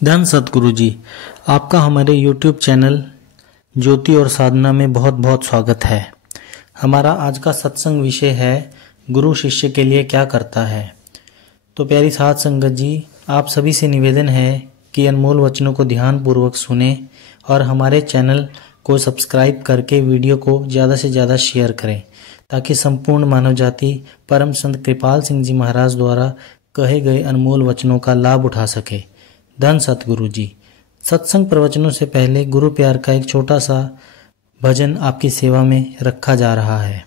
धन सतगुरु जी, आपका हमारे YouTube चैनल ज्योति और साधना में बहुत बहुत स्वागत है। हमारा आज का सत्संग विषय है गुरु शिष्य के लिए क्या करता है। तो प्यारी साध संगत जी, आप सभी से निवेदन है कि अनमोल वचनों को ध्यान पूर्वक सुने और हमारे चैनल को सब्सक्राइब करके वीडियो को ज़्यादा से ज़्यादा शेयर करें, ताकि संपूर्ण मानव जाति परम संत कृपाल सिंह जी महाराज द्वारा कहे गए अनमोल वचनों का लाभ उठा सके। धन सतगुरु जी। सत्संग प्रवचनों से पहले गुरु प्यार का एक छोटा सा भजन आपकी सेवा में रखा जा रहा है,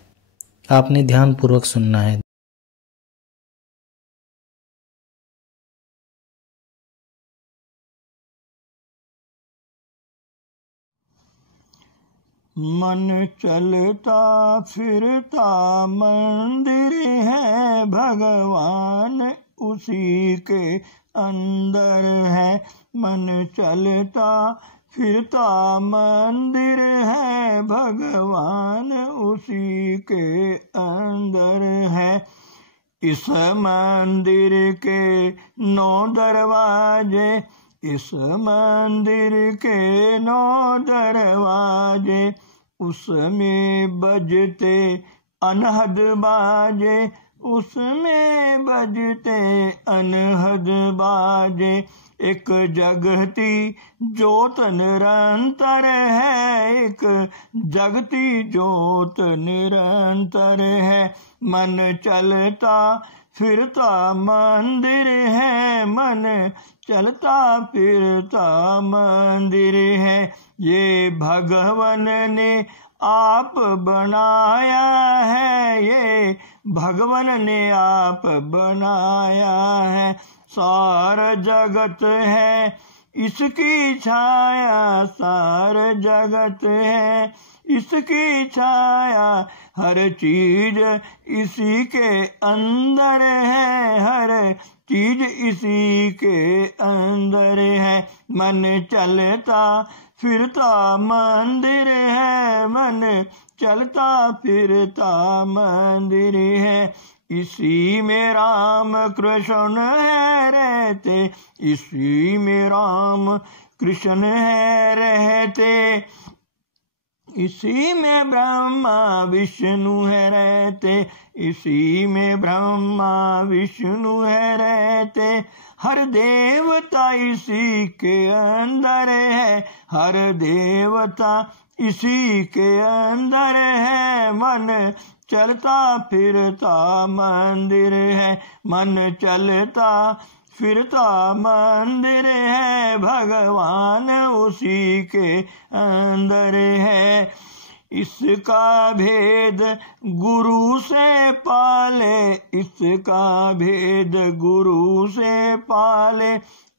आपने ध्यान पूर्वक सुनना है। मन चलता फिरता मंदिर है, भगवान उसी के अंदर है। मन चलता फिरता मंदिर है, भगवान उसी के अंदर है। इस मंदिर के 9 दरवाजे, इस मंदिर के 9 दरवाजे, उसमें बजते अनहद बाजे, उसमें बजते अनहद बाजे। एक जगती ज्योत निरंतर है, एक जगती ज्योत निरंतर है। मन चलता फिरता मंदिर है, मन चलता फिरता मंदिर है। ये भगवान ने आप बनाया है, ये भगवान ने आप बनाया है। सारा जगत है इसकी छाया, सारा जगत है इसकी छाया। हर चीज इसी के अंदर है, हर चीज इसी के अंदर है। मन चलता फिरता मंदिर है, मन चलता फिरता मंदिर है। इसी में राम कृष्ण है रहते, इसी में राम कृष्ण है रहते। इसी में ब्रह्मा विष्णु है रहते, इसी में ब्रह्मा विष्णु है रहते। हर देवता इसी के अंदर है, हर देवता इसी के अंदर है। मन चलता फिरता मंदिर है, मन चलता फिरता मंदिर है, भगवान उसी के अंदर है। इसका भेद गुरु से पाले, इसका भेद गुरु से पाले।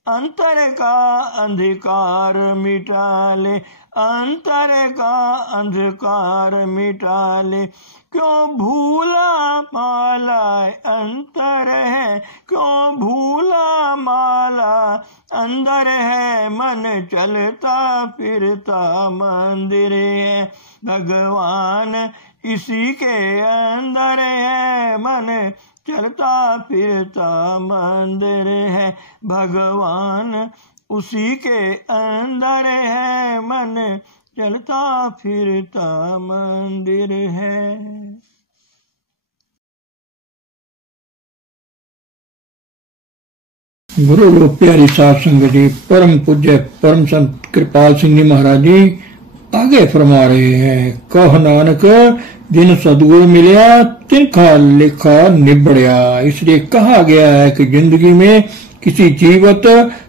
अंतर का अंधकार मिटा ले, अंतर का अंधकार मिटा ले। क्यों भूला माला अंतर है, क्यों भूला माला अंदर है। मन चलता फिरता मंदिर है, भगवान इसी के अंदर है। मन चलता फिरता मंदिर है, भगवान उसी के अंदर है। मन चलता फिरता मंदिर है। गुरु लोग प्यारी साध संगत जी, परम पूज्य परम संत कृपाल सिंह जी महाराज जी आगे फरमा रहे हैं। कह नानक जिन सदगुरु मिलया तिनका लेखा निबड़िया। इसलिए कहा गया है कि जिंदगी में किसी जीवत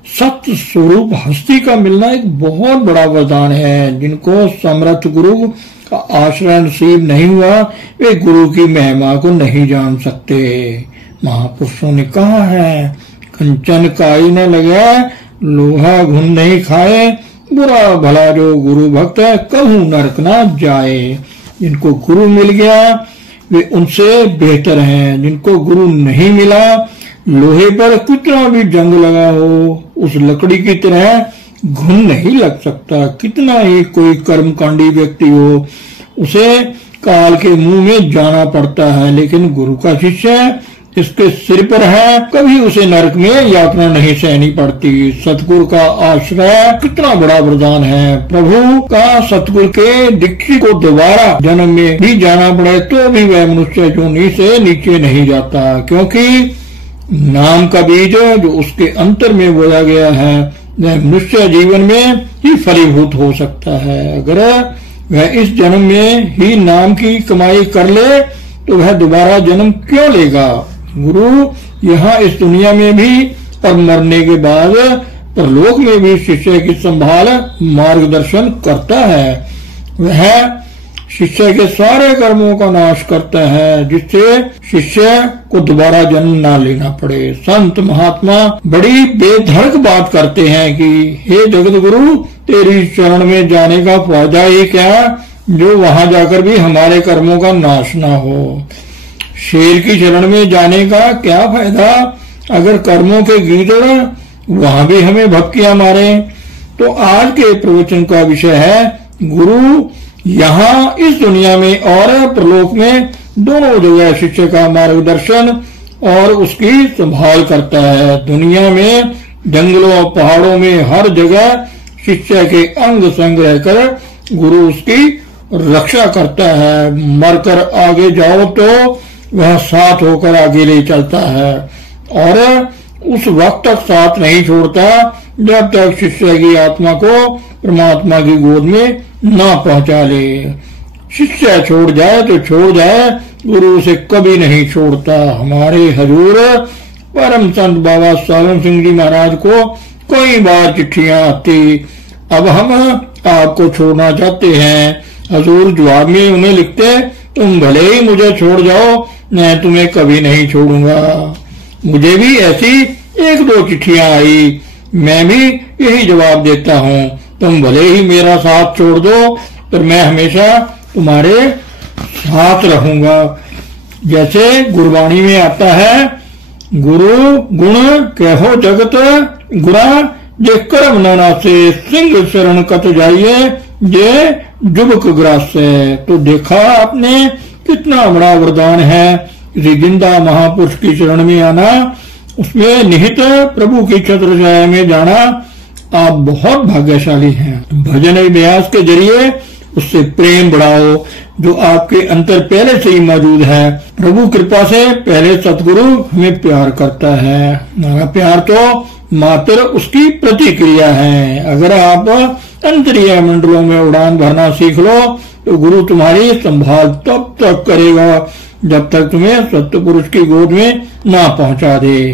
सत्य स्वरूप हस्ती का मिलना एक बहुत बड़ा वरदान है। जिनको समर्थ गुरु का आश्रय नसीब नहीं हुआ, वे गुरु की महिमा को नहीं जान सकते। महापुरुषों ने कहा है, कंचन काई न लगे लोहा घुन नहीं खाए, बुरा भला जो गुरु भक्त है कहूँ नरक ना जाए। जिनको गुरु मिल गया वे उनसे बेहतर हैं। जिनको गुरु नहीं मिला, लोहे पर कितना भी जंग लगा हो उस लकड़ी की तरह घुन नहीं लग सकता। कितना ही कोई कर्मकांडी व्यक्ति हो, उसे काल के मुंह में जाना पड़ता है। लेकिन गुरु का शिष्य इसके सिर पर है, कभी उसे नरक में यातना नहीं सहनी पड़ती। सतगुरु का आश्रय कितना बड़ा वरदान है। प्रभु का सतगुरु के दीक्षित को दोबारा जन्म में भी जाना पड़े तो भी वह मनुष्य योनि से नीचे नहीं जाता, क्योंकि नाम का बीज जो उसके अंतर में बोया गया है वह मनुष्य जीवन में ही फलीभूत हो सकता है। अगर वह इस जन्म में ही नाम की कमाई कर ले तो वह दोबारा जन्म क्यों लेगा। गुरु यहाँ इस दुनिया में भी और मरने के बाद परलोक में भी शिष्य की संभाल मार्गदर्शन करता है। वह शिष्य के सारे कर्मों का नाश करता है, जिससे शिष्य को दोबारा जन्म ना लेना पड़े। संत महात्मा बड़ी बेधड़क बात करते हैं कि हे जगत गुरु, तेरी शरण में जाने का फायदा ही क्या, जो वहां जाकर भी हमारे कर्मों का नाश ना हो। शेर की शरण में जाने का क्या फायदा अगर कर्मों के गीदड़ वहां भी हमें भपकियां मारे। तो आज के प्रवचन का विषय है गुरु यहाँ इस दुनिया में और प्रलोक में दोनों जगह शिष्य का मार्गदर्शन और उसकी संभाल करता है। दुनिया में जंगलों पहाड़ों में हर जगह शिष्य के अंग संग रहकर गुरु उसकी रक्षा करता है। मरकर आगे जाओ तो वह साथ होकर आगे ले चलता है और उस वक्त तक साथ नहीं छोड़ता जब तक शिष्य की आत्मा को परमात्मा की गोद में ना पहुंचा ले। शिष्य छोड़ जाए तो छोड़ जाए, गुरु उसे कभी नहीं छोड़ता। हमारे हजूर परम संत बाबा सावन सिंह जी महाराज को कई बार चिट्ठियां आती, अब हम आपको छोड़ना चाहते हैं। हजूर जवाब में उन्हें लिखते, तुम भले ही मुझे छोड़ जाओ, मैं तुम्हें कभी नहीं छोड़ूंगा। मुझे भी ऐसी एक दो चिट्ठियां आई, मैं भी यही जवाब देता हूँ, तुम भले ही मेरा साथ छोड़ दो पर मैं हमेशा तुम्हारे साथ रहूंगा। जैसे गुरबाणी में आता है, गुरु गुण कहो जगत गुरा, जे कर्म नाना से सिंह शरण कत जाइए, जे जुबक ग्रास से। तो देखा आपने कितना बड़ा वरदान है किसी जिंदा महापुरुष की शरण में आना, उसमें निहित प्रभु की छत्र छाया में जाना। आप बहुत भाग्यशाली हैं। भजन अभ्यास के जरिए उससे प्रेम बढ़ाओ जो आपके अंतर पहले से ही मौजूद है। प्रभु कृपा से पहले सतगुरु हमें प्यार करता है, हमारा प्यार तो मात्र उसकी प्रतिक्रिया है। अगर आप अंतरिया मंडलों में उड़ान भरना सीख लो तो गुरु तुम्हारी संभाल तब तक करेगा जब तक तुम्हें सत्य पुरुष की गोद में ना पहुंचा दे।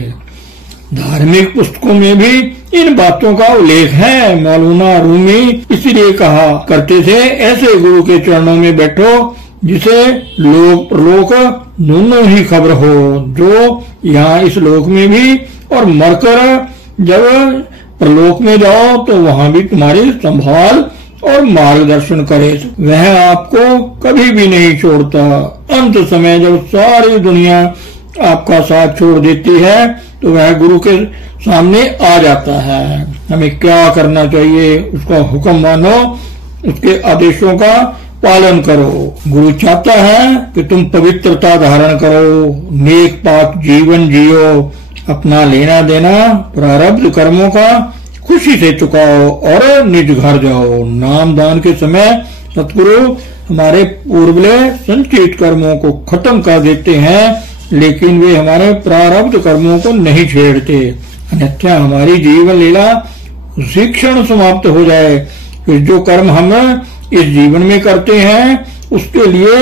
धार्मिक पुस्तकों में भी इन बातों का उल्लेख है। मौलाना रूमी इसलिए कहा करते थे, ऐसे गुरु के चरणों में बैठो जिसे लोक प्रलोक दोनों ही खबर हो, जो यहाँ इस लोक में भी और मरकर जब प्रलोक में जाओ तो वहाँ भी तुम्हारी संभाल और मार्गदर्शन करे। वह आपको कभी भी नहीं छोड़ता। अंत समय जब सारी दुनिया आपका साथ छोड़ देती है तो वह गुरु के सामने आ जाता है। हमें क्या करना चाहिए, उसका हुक्म मानो, उसके आदेशों का पालन करो। गुरु चाहता है कि तुम पवित्रता धारण करो, नेक पाक जीवन जियो, अपना लेना देना प्रारब्ध कर्मों का खुशी से चुकाओ और निज घर जाओ। नाम दान के समय सतगुरु हमारे पूर्वले संचित कर्मों को खत्म कर देते हैं, लेकिन वे हमारे प्रारब्ध कर्मों को नहीं छेड़ते, अन्यथा हमारी जीवन लीला उसी क्षण समाप्त हो जाए। फिर जो कर्म हम इस जीवन में करते हैं उसके लिए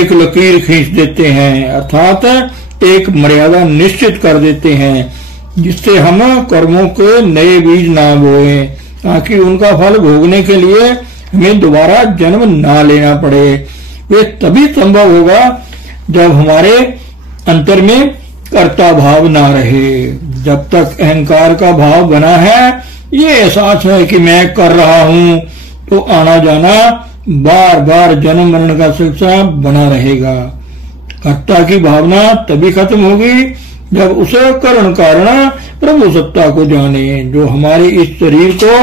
एक लकीर खींच देते हैं, अर्थात एक मर्यादा निश्चित कर देते हैं, जिससे हम कर्मों के नए बीज ना बोएं, ताकि उनका फल भोगने के लिए हमें दोबारा जन्म ना लेना पड़े। वे तभी संभव होगा जब हमारे अंतर में कर्ता भाव ना रहे। जब तक अहंकार का भाव बना है, ये एहसास है कि मैं कर रहा हूँ, तो आना जाना बार बार जन्म मरण का सिलसिला बना रहेगा। कर्ता की भावना तभी खत्म होगी जब उसे कारण कारण प्रभु सत्ता को जाने, जो हमारे इस शरीर को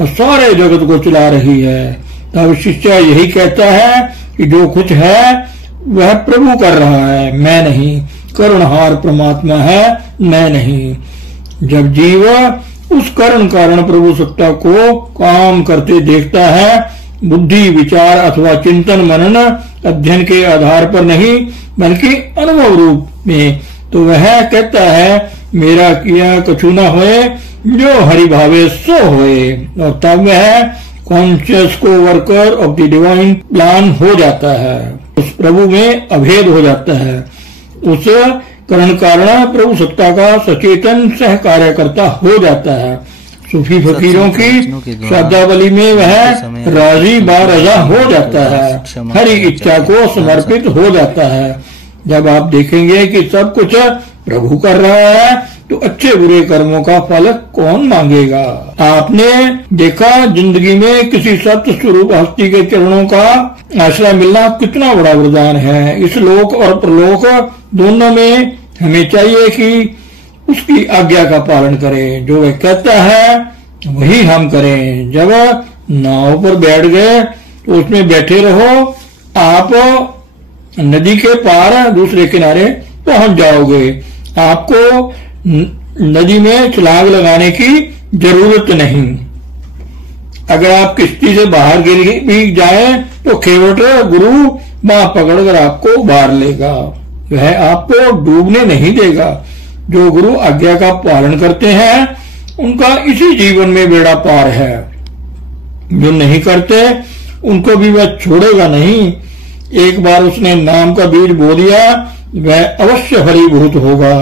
और सारे जगत को चला रही है। तब शिष्य यही कहता है कि जो कुछ है वह प्रभु कर रहा है, मैं नहीं। कर्णहार परमात्मा है, मैं नहीं। जब जीव उस कर्ण कारण प्रभु सत्ता को काम करते देखता है, बुद्धि विचार अथवा चिंतन मनन अध्ययन के आधार पर नहीं बल्कि अनुभव रूप में, तो वह कहता है मेरा किया कछु न होए, जो हरि भावे सो होए। और तब वह कॉन्शियस को worker of the divine plan हो जाता है, उस प्रभु में अभेद हो जाता है, उस कर्ण कारण प्रभु सत्ता का सचेतन सह कार्यकर्ता हो जाता है। सूफी फकीरों की श्रद्धावली में वह राजी बारजा हो जाता है, हरि इच्छा को समर्पित हो जाता है। जब आप देखेंगे कि सब कुछ प्रभु कर रहा है तो अच्छे बुरे कर्मों का फल कौन मांगेगा। आपने देखा जिंदगी में किसी सत्य स्वरूप हस्ती के चरणों का आश्रय मिलना कितना बड़ा वरदान है। इस लोक और परलोक दोनों में हमें चाहिए कि उसकी आज्ञा का पालन करें, जो वह कहता है वही हम करें। जब नाव पर बैठ गए तो उसमें बैठे रहो, आप नदी के पार दूसरे किनारे पहुंच जाओगे। आपको नदी में छलांग लगाने की जरूरत नहीं। अगर आप किश्ती से बाहर गिर भी जाए तो केवट गुरु बांह पकड़कर आपको बाहर लेगा, वह आपको डूबने नहीं देगा। जो गुरु आज्ञा का पालन करते हैं उनका इसी जीवन में बेड़ा पार है, जो नहीं करते उनको भी वह छोड़ेगा नहीं। एक बार उसने नाम का बीज बो दिया, वह अवश्य फलीभूत होगा।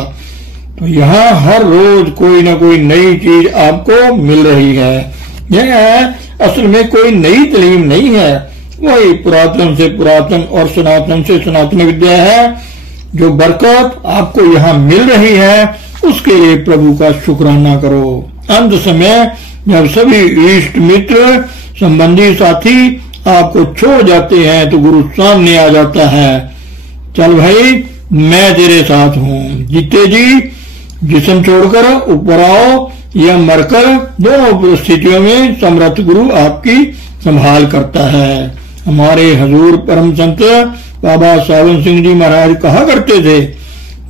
तो यहाँ हर रोज कोई ना कोई नई चीज आपको मिल रही है। यह असल में कोई नई तालीम नहीं है, वही पुरातन से पुरातन और सनातन से सनातन विद्या है। जो बरकत आपको यहाँ मिल रही है उसके लिए प्रभु का शुक्राना करो। अंत समय जब सभी इष्ट मित्र संबंधी साथी आपको छोड़ जाते हैं तो गुरु सामने आ जाता है, चल भाई मैं तेरे साथ हूँ। जीते जी जिस्म छोड़कर ऊपर आओ या मरकर, दोनों परिस्थितियों में समर्थ गुरु आपकी संभाल करता है। हमारे हजूर परम संत बाबा सावन सिंह जी महाराज कहा करते थे,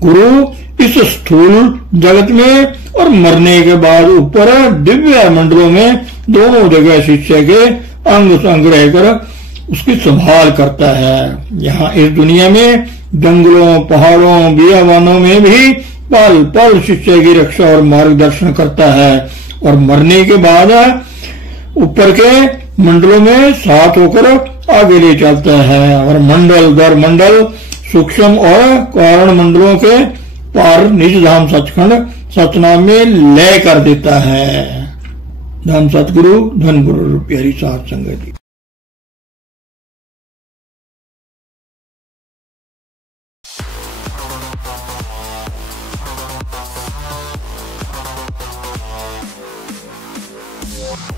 गुरु इस स्थूल जगत में और मरने के बाद ऊपर दिव्य मंडलों में दोनों जगह शिष्य के अंग संग रहकर उसकी संभाल करता है। यहाँ इस दुनिया में जंगलों पहाड़ों बियाबानों में भी पल पल शिष्य की रक्षा और मार्गदर्शन करता है, और मरने के बाद ऊपर के मंडलों में साथ होकर आगे ले चलता है, और मंडल दर मंडल सूक्ष्म और कारण मंडलों के पार निज धाम सचखंड सतनाम में लय कर देता है। धन सतगुरु धन गुरु रूपी हरि साथ संगति। Yeah.